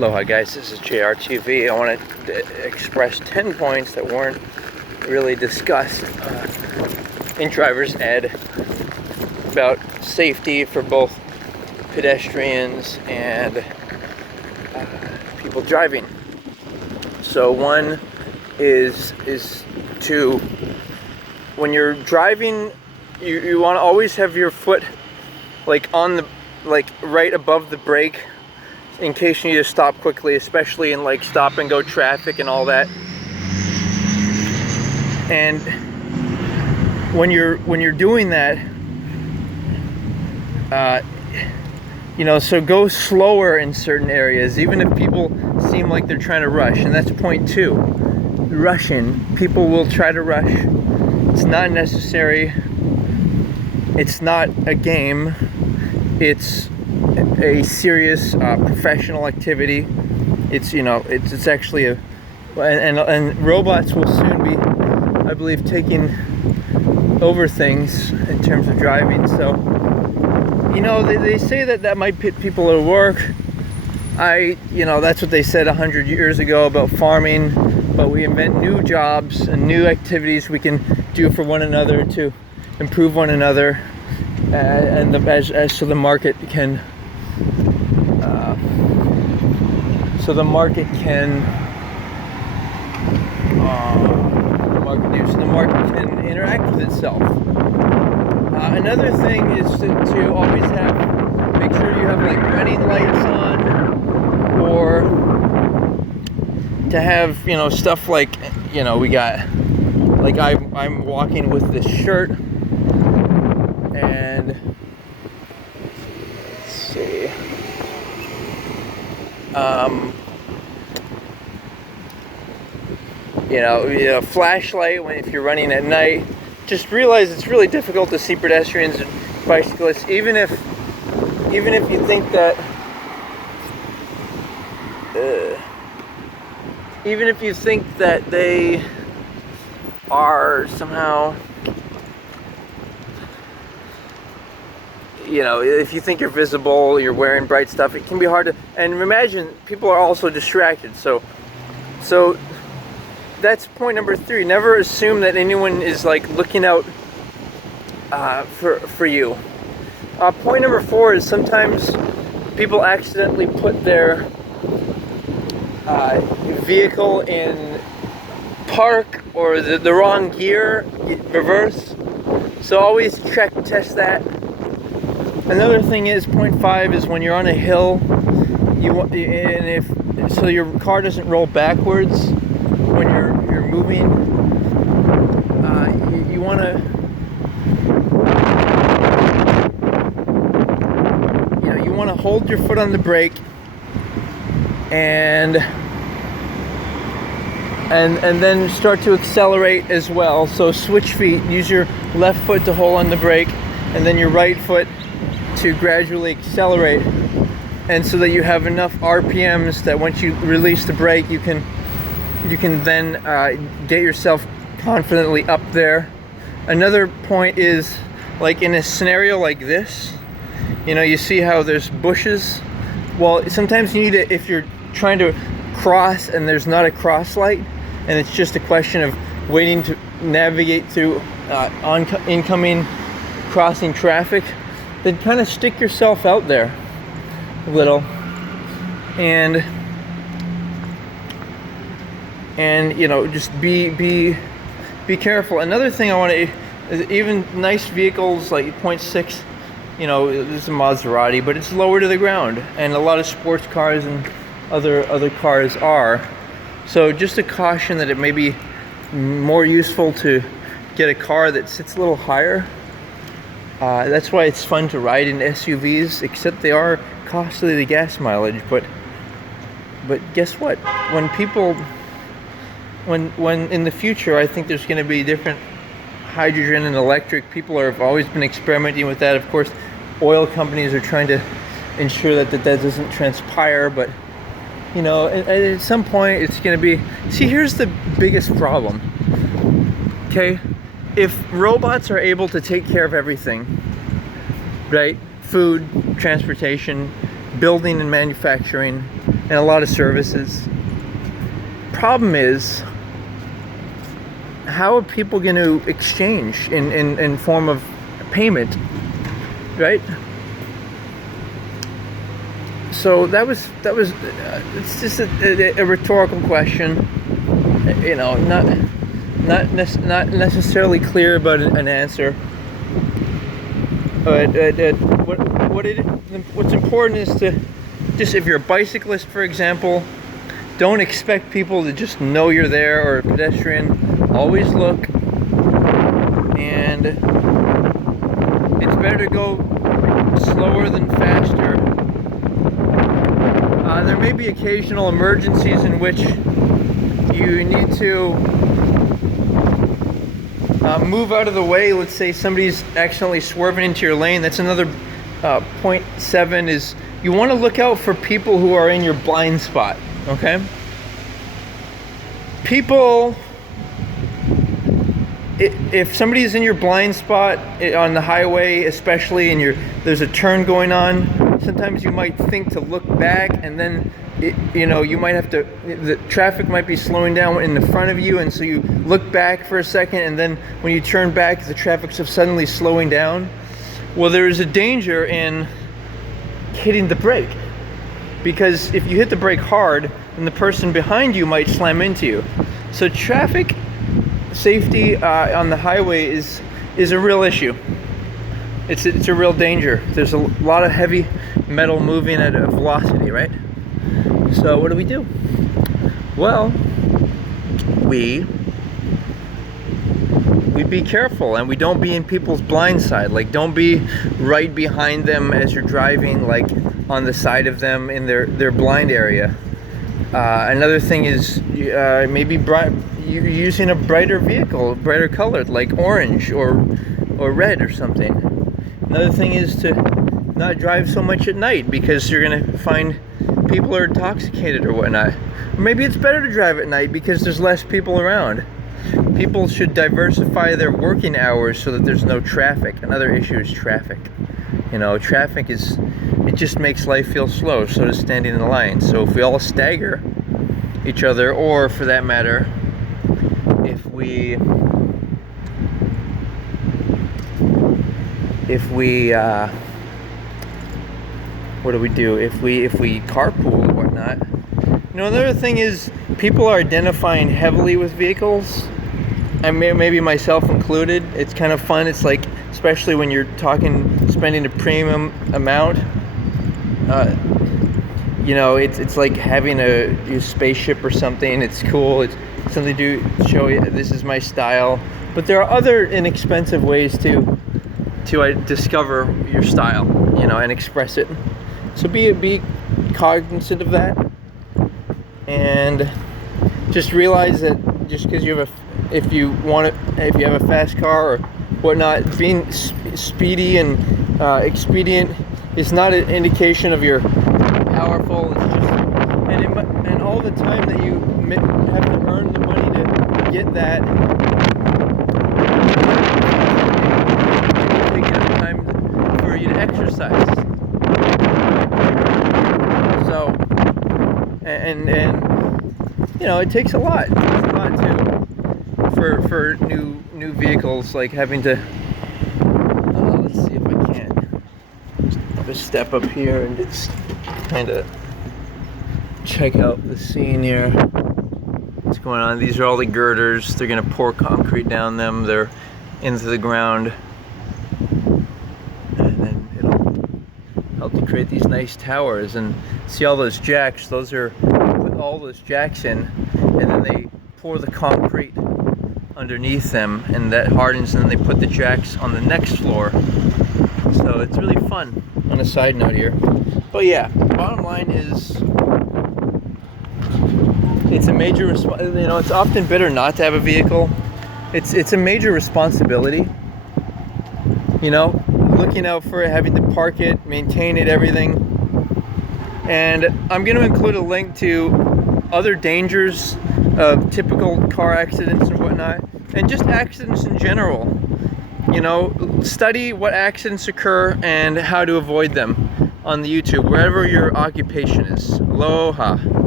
Aloha guys, this is JRTV. I want to express 10 points that weren't really discussed in driver's ed about safety for both pedestrians and people driving. So one is to, when you're driving, you want to always have your foot on the right above the brake, in case you need to stop quickly, especially in stop and go traffic and all that. And when you're doing that, so go slower in certain areas, even if people seem like they're trying to rush. And that's point 2. Rushing. People will try to rush. It's not necessary. It's not a game. It's a serious professional activity. It's actually and robots will soon be, I believe, taking over things in terms of driving. So they say that might pit people at work. That's what they said 100 years ago about farming, but we invent new jobs and new activities we can do for one another to improve one another, so the market can interact with itself. Another thing is to always make sure you have running lights on, or to have stuff we got I'm walking with this shirt, and let's see, flashlight if you're running at night. Just realize it's really difficult to see pedestrians and bicyclists, even if you think that they are somehow, if you think you're visible, you're wearing bright stuff, it can be hard to, and imagine people are also distracted. So that's point number 3. Never assume that anyone is looking out for you. Point number 4 is sometimes people accidentally put their vehicle in park or the wrong gear, reverse. So always test that. Another thing is point 5 is when you're on a hill, so your car doesn't roll backwards when you're moving. You want to hold your foot on the brake and then start to accelerate as well. So switch feet. Use your left foot to hold on the brake, and then your right foot to gradually accelerate. And so that you have enough RPMs that once you release the brake, you can then get yourself confidently up there. Another point is, in a scenario like this, you see how there's bushes. Well, sometimes you need to, if you're trying to cross and there's not a cross light, and it's just a question of waiting to navigate through incoming crossing traffic, then kind of stick yourself out there a little, and just be careful. Another thing I want to is, even nice vehicles like point 6, this is a Maserati, but it's lower to the ground, and a lot of sports cars and other cars are. So just a caution that it may be more useful to get a car that sits a little higher. That's why it's fun to ride in SUVs, except they are costly, the gas mileage. But guess what? When in the future, I think there's going to be different hydrogen and electric. People have always been experimenting with that. Of course, oil companies are trying to ensure that doesn't transpire. But at some point, it's going to be. See, here's the biggest problem. Okay, if robots are able to take care of everything, right? Food, transportation, building and manufacturing, and a lot of services. Problem is, how are people going to exchange in form of payment, right? So that was it's just a rhetorical question, you know, not necessarily clear about an answer. But what's important is to just, if you're a bicyclist, for example, don't expect people to just know you're there, or a pedestrian. Always look, and it's better to go slower than faster. There may be occasional emergencies in which you need to move out of the way. Let's say somebody's accidentally swerving into your lane. That's another point 7, is you want to look out for people who are in your blind spot, okay? People, if somebody's in your blind spot on the highway, especially, and there's a turn going on, sometimes you might think to look back, and then you might have to, the traffic might be slowing down in the front of you, and so you look back for a second, and then when you turn back, the traffic's suddenly slowing down. Well, there is a danger in hitting the brake, because if you hit the brake hard, then the person behind you might slam into you. So traffic safety on the highway is a real issue. It's a real danger. There's a lot of heavy metal moving at a velocity, right? So what do? Well, we be careful, and we don't be in people's blind side. Like, don't be right behind them as you're driving, like on the side of them in their blind area. Another thing is maybe you're using a brighter vehicle, brighter colored, like orange or red or something. Another thing is to not drive so much at night, because you're going to find people are intoxicated or whatnot. Or maybe it's better to drive at night because there's less people around. People should diversify their working hours so that there's no traffic. Another issue is traffic. Traffic it just makes life feel slow, so does standing in a line. So if we all stagger each other, or for that matter, if we what do? If we carpool or whatnot. Another thing is, people are identifying heavily with vehicles, and maybe myself included. It's kind of fun. It's like, especially when you're spending a premium amount. It's like having a spaceship or something. It's cool. It's something to show you this is my style. But there are other inexpensive ways to discover your style, and express it. So be cognizant of that, and just realize that just because if you have a fast car or whatnot, being speedy and expedient is not an indication of you're powerful. It's just and all the time that you have to earn the money to get that. For you to exercise. So, and it takes a lot. It's a lot too for new vehicles, like having to. Let's see if I can just step up here and just kind of check out the scene here. What's going on? These are all the girders. They're gonna pour concrete down them. They're into the ground. Help to create these nice towers. And see all those jacks? Those are put all those jacks in, and then they pour the concrete underneath them, and that hardens, and then they put the jacks on the next floor. So it's really fun. On a side note here, but yeah, bottom line is, it's a major it's often better not to have a vehicle. It's a major responsibility. Looking out for it, having to park it, maintain it, everything. And I'm going to include a link to other dangers of typical car accidents and whatnot, and just accidents in general. Study what accidents occur and how to avoid them on the YouTube, wherever your occupation is. Aloha.